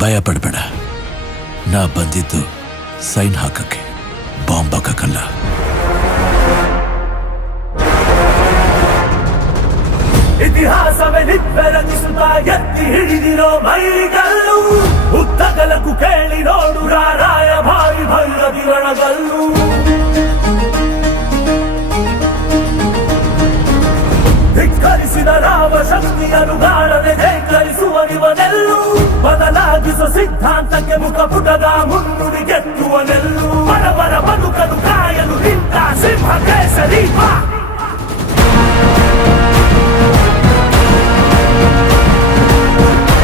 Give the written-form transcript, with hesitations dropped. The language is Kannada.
ಭಯ ಪಡಬೇಡ. ನಾ ಬಂದಿದ್ದು ಸೈನ್ ಹಾಕಕ್ಕೆ, ಬಾಂಬ್ ಹಾಕಕ್ಕಲ್ಲ. ಇತಿಹಾಸವೇ ನಿಬ್ಬೆರಗಿಸುತ್ತಾ ಎತ್ತಿ ಹಿಡಿದಿರೋ ಮೈಗಲ್ಲು, ಉದ್ದಗಲಕ್ಕೂ ಕೇಳಿ ನೋಡು ರಾರಾಯ ಭಾರಿ ಭೈರವಿ ರಣಗಲ್ಲು. ಧಿಕ್ಕರಿಸಿದ ರಾಮ ಶಕ್ತಿಯನ್ನು ಗಾಳನೆ ಧೇಕರಿಸುವ ಇವನೆಲ್ಲು, ಬದಲಾಗಿಸುವ ಸಿದ್ಧಾಂತಕ್ಕೆ ಮುಖಪುಟದ ಮುನ್ನುಡಿ ಗೆತ್ತುವನೆಲ್ಲು. ಬಡವರ ಬದುಕಲು ಕಾಯಲು ನಿಂತ ಸಿಂಹ ಕೇಸರಿ ಬಾ.